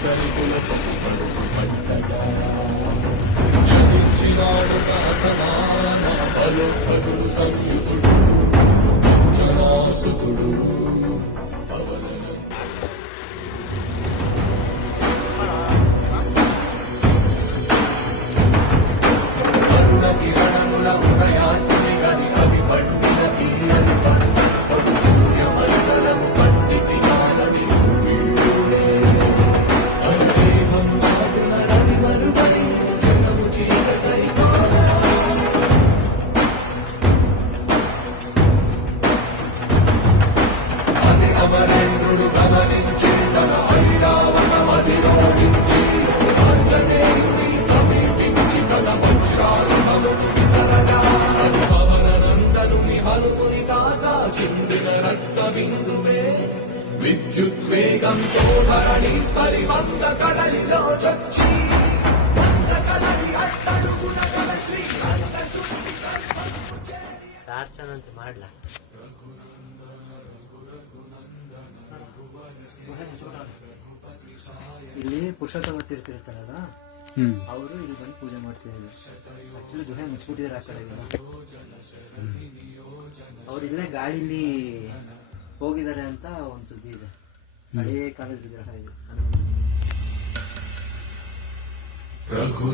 సరికుల సంపడు పంటగా జనించినాడు నా సమాన బలోపదుడు సంయుతుడు జనాసుతుడు కిరణముల ఉదయాన్ని గని అది పండిన తీయని పండు సూర్యమండలము పండితి కాలని అంతేహం నాడున రవి మరుగై జగము చీకటై అది అమరేంద్రుడు గమనించి తన ఐరావతమదిరోహించి ఆంజనేయుని సమీపించి తన వజ్రాయుధము విసరగా అది పవననందనుని హనుముని తాకా చిందిన రక్త బిందువే విద్యుద్వేగంతో ధరణి స్పరి వంద కడలిలో చొచ్చి వంద కడలి అట్టడుగున కడ శ్రీకంఠ శుద్ధి ಟಾರ್ಚನಂತ ಮಾಡ್ಲಾ ಇಲ್ಲಿ ಪುರುಷೋತ್ತಮ ತೀರ್ಥ ಇರ್ತಾರಲ್ಲ ಅವರು ಇಲ್ಲಿ ಬಂದು ಪೂಜೆ ಮಾಡ್ತಿದ್ರು. ಆಕ್ಚುಲಿ ಗುಹೆ ಮುಚ್ಚಿಬಿಟ್ಟಿದ್ದಾರೆ ಆ ಕಡೆ ಅವ್ರು ಇಲ್ಲೇ ಗಾಳಿಲಿ ಹೋಗಿದ್ದಾರೆ ಅಂತ ಒಂದು ಸುದ್ದಿ ಇದೆ. ಹಳೇ ಕಾಲದ ವಿಗ್ರಹ ಇದೆ.